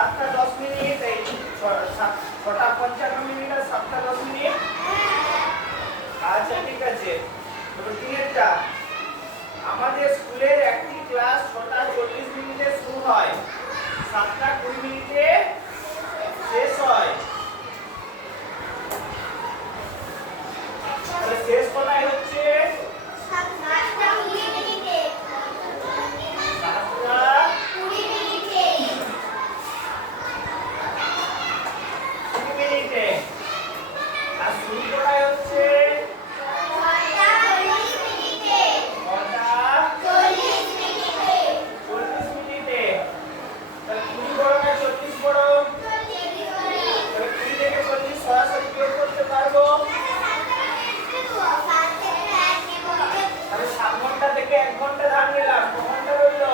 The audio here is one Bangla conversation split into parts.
7টা 10 মিনিট, এই 6টা 55 মিনিট আর 7টা 10 মিনিট। আচ্ছা ঠিক আছে। রুটিনেরটা আমাদের স্কুলের একটি ক্লাস 6টা 40 মিনিটে শুরু হয়, 7টা 20 মিনিটে শেষ হয়। তাহলে শেষ কোথায় হচ্ছে? 7টা 20 মিনিটে। 7টা 20 মিনিটে। আর শুরু কোথায় হচ্ছে? 6টা 40 মিনিটে। 6টা 40 মিনিটে। 40 মিনিটে। তাহলে 20 বড় না 40 বড়? 40 বড়। তাহলে 20 থেকে 40 সরাসরি বিয়োগ করতে পারবো। তাহলে 7 ঘন্টা থেকে 1 ঘন্টা ধার নিলাম, কত ঘন্টা রইল?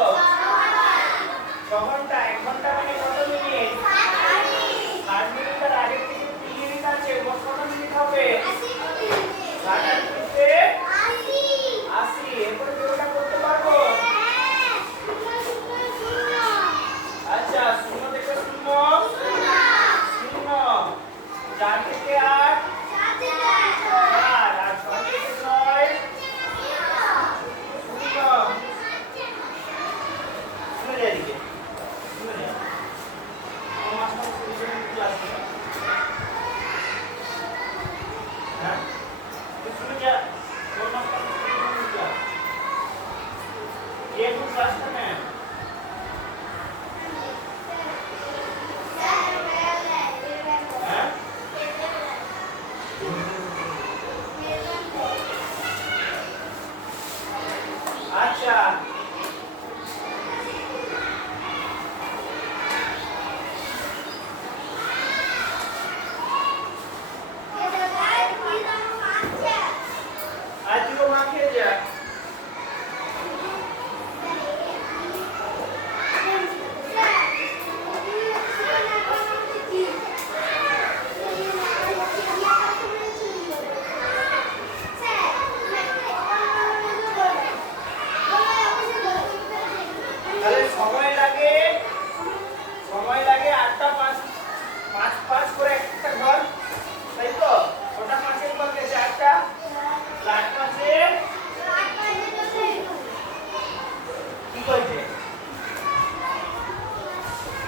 6 ঘন্টা। 1 ঘন্টা মানে কত মিনিট? 60 মিনিট। আর আগে থেকে 3 মিনিট আছে, মোট কত মিনিট হবে? 80 মিনিট। 60 মিনিটে 80। এরপরে বিয়োগটা করতে পারবো? আচ্ছা, 0 থেকে 0 0, 4 থেকে 8 4, আর 6 থেকে 9 0। শুনে যা এদিকে, শুনে যা। আমার মাস্টার সিলেকশন ক্লাস করে। হ্যাঁ, তুই শুনে যা। তোর মাস্টার সিলেকশন ক্লাস ये कुछ क्लास करना है। हाँ? अच्छा आज तू को मार खेल जा। তাহলে সময় লাগে 8টা 5 5 করে একটা ঘর, তাই তো? ওটা 5 ঘর গেছে 8টা, 8 5 কি কইছে?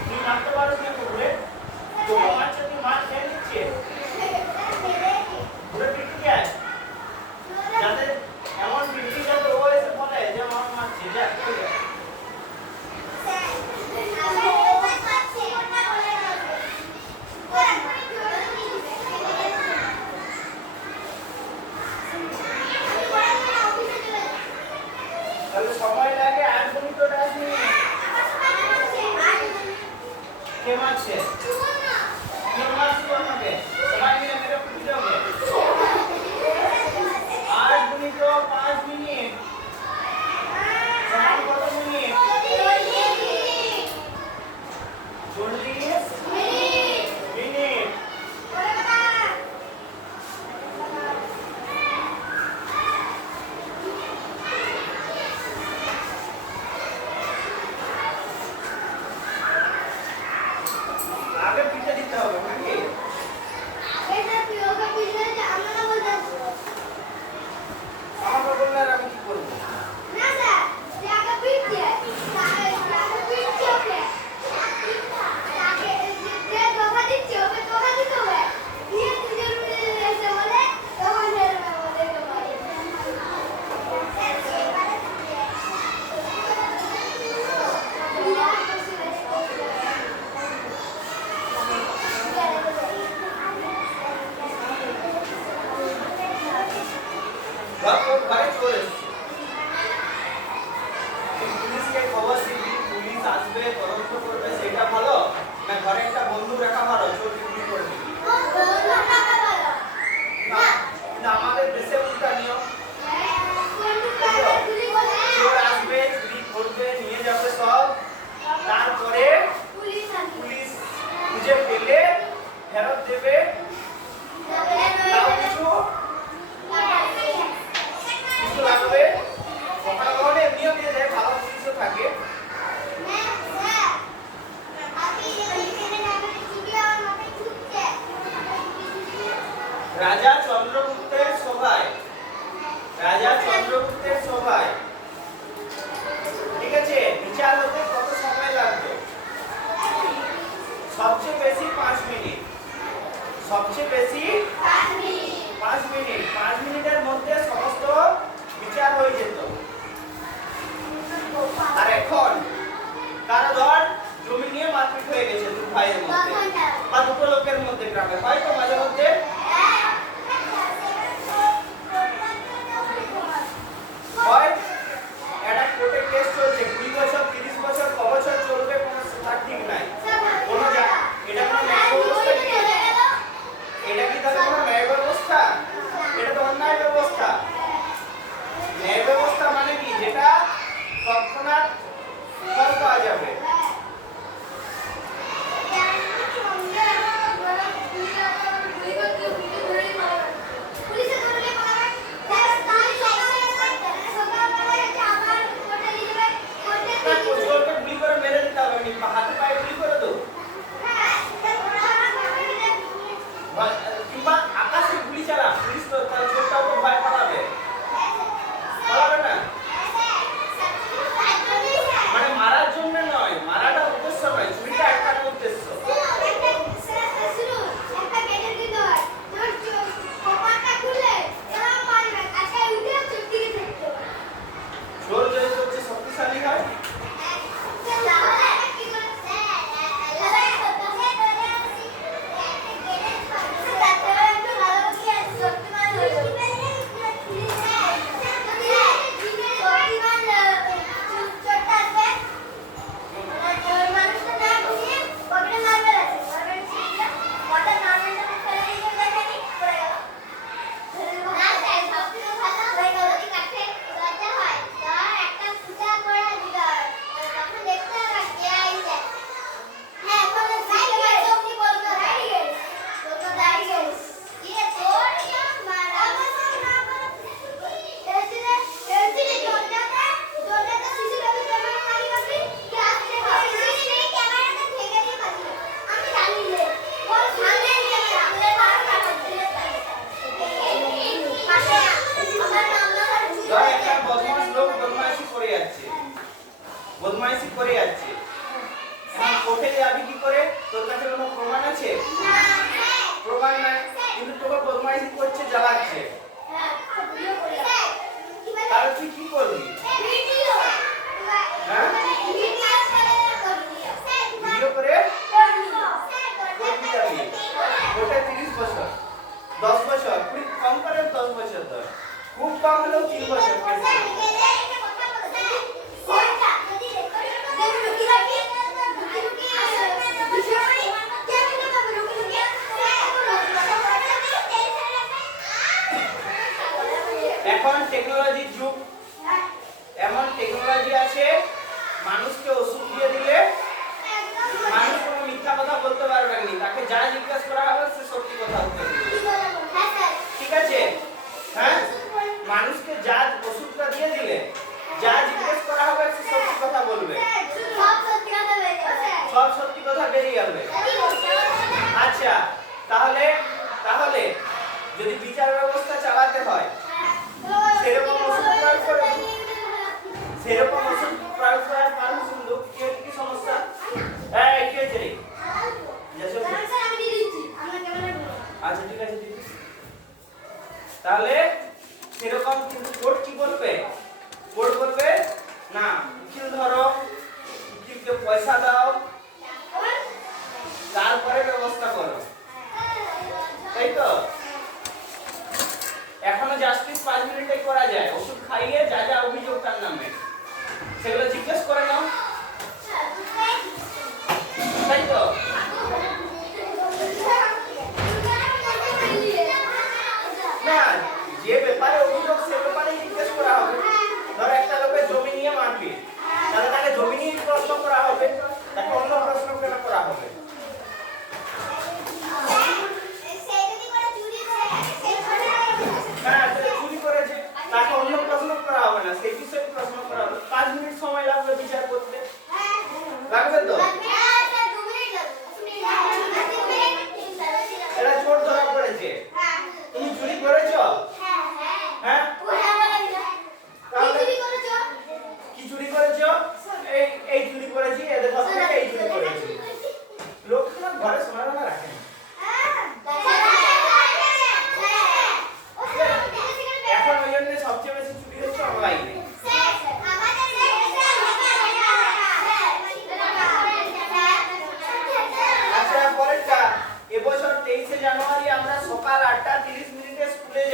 তুই মারতে পারছ না করে? তো মারছে, তুই মার খেয়ে নিচ্ছে পুরো পিটি কে যাতে এমন পিটি যাতে ও এসে বলে যে আমার মারছে, যা ঠিক আছে। তাহলে সময় লাগে 8 মিনিট ও 10 মিনিট। কে মারছে? কে মারছে আমাকে? সবাই মিলে মেরে পিটি যাবে। 8 মিনিট ও 5 মিনিট সমান কত মিনিট? 40 মিনিট। আগে সবচেয়ে বেশি 5 মিনিট। 5 মিনিটের মধ্যে সমস্ত বিচার হয়ে যেত। আর এখন কারো ধর জমি নিয়ে মারপিট হয়ে গেছে দু ভাইয়ের মধ্যে বা দুটো লোকের মধ্যে গ্রামে, হয়তো মাঝে মধ্যে হয় একটা কোর্টে কেস চলছে, 20 বছর 30 বছর ক বছর চলবে কোনো তার ঠিক নাই। কোনো এটা কোনো ন্যায় ব্যবস্থা কি? এটা কি তাহলে কোনো ন্যায় ব্যবস্থা? এটা তো অন্যায় ব্যবস্থা। ন্যায় ব্যবস্থা মানে কি? যেটা তৎক্ষণাৎ ফল পাওয়া যাবে। হাতে পায়ে গুলি করে দো কিংবা আকাশে গুলি চালা, পুলিশ তো ছোটটাও তো ভয় পালাবে না। মানে মারার জন্য নয়, মারাটা উদ্দেশ্য নয়, চুরিটা একটা উদ্দেশ্য। চোর যদি হচ্ছে শক্তিশালী হয়, বদমাইশি করে যাচ্ছে, এখন কোর্টে যাবি কি করে? তোর কাছে কোনো প্রমাণ আছে? প্রমাণ নাই, কিন্তু তোকে বদমাইশি করছে, জ্বালাচ্ছে, তাহলে তুই কি করবি? হ্যাঁ, ভিডিও করে যাবি কোর্টে 30 বছর 10 বছর, খুব কম করে 10 বছর, ধর খুব কম হলেও 3 বছর। এখন টেকনোলজির যুগ, এমন টেকনোলজি আছে, মানুষকে ওষুধ দিয়ে দিলে মানুষ কোনো মিথ্যা কথা বলতে পারবে না, তাকে যা জিজ্ঞেস করা হবে সে সত্যি কথা উত্তর দিবে। ঠিক আছে? হ্যাঁ, মানুষকে যা ওষুধটা দিয়ে দিলে যা জিজ্ঞেস করা হবে সে সত্যি কথা বলবে, সব সত্যি কথা বেরিয়ে যাবে। আচ্ছা, তাহলে তাহলে যদি বিচার ব্যবস্থা চালাতে হয় সেরকম ওষুধ প্রয়োগ করে, সেরকম ওষুধ প্রয়োগ করার পারমিশন দাও। কি সমস্যা? এই কি হয়েছে রে? আচ্ছা ঠিক আছে দিদি। তাহলে সেরকম কিন্তু কোর্ট কি বলবে? কোর্ট বলবে না, উকিল ধরো, উকিলকে পয়সা দাও, তারপরে ব্যবস্থা করো, তাই তো? এখনো জাস্টিস 5 মিনিটে করা যায়, ওষুধ খাইয়ে যা যা অভিযোগ তার নামে সেগুলো জিজ্ঞেস করে নাও, তাই তো? না, যে ব্যাপারে অভিযোগ সে ব্যাপারে জিজ্ঞেস করা হবে। ধর একটা লোকের জমি নিয়ে মারপিট, তাহলে তাকে জমি নিয়ে প্রশ্ন করা হবে, তাকে অন্য প্রশ্ন কেন করা হবে? চুরি করেছে, তাকে অন্য প্রশ্ন করা হবে না, সেই বিষয়ে প্রশ্ন করা হবে। 5 মিনিট সময় লাগবে বিচার করতে, লাগবে তো? এরা চোর ধরা পড়েছে, তুমি চুরি করেছো? হ্যাঁ, কি চুরি করেছো? এই চুরি করেছি, এদের কাছ থেকে এই চুরি করেছি।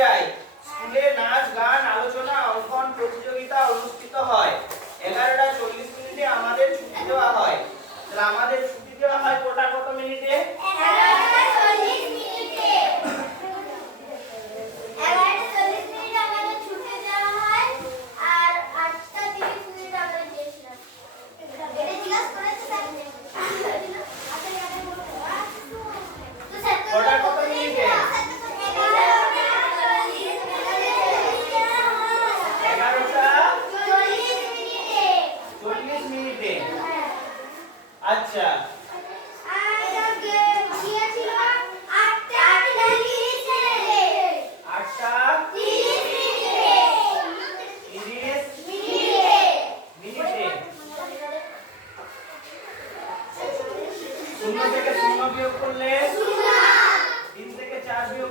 যায়। স্কুলে নাচ গান আলোচনা অঙ্কন প্রতিযোগিতা অনুষ্ঠিত হয়। 11:40 আমাদের ছুটি দেওয়া হয়। তাহলে আমাদের ছুটি দেওয়া হয় কত মিনিটে? 11:40 আমাদের ছুটি দেওয়া হয় আর 8:30 আমাদের দিয়েছিলাম। এটা জিজ্ঞাসা করেছে স্যার। তো স্যার কত মিনিটে? 11:40 মিনিটে। আচ্ছা আগে দিয়েছিল 8:30 মিনিটে। শূন্য থেকে শূন্য বিয়োগ করলে 3 থেকে 4 বিয়োগ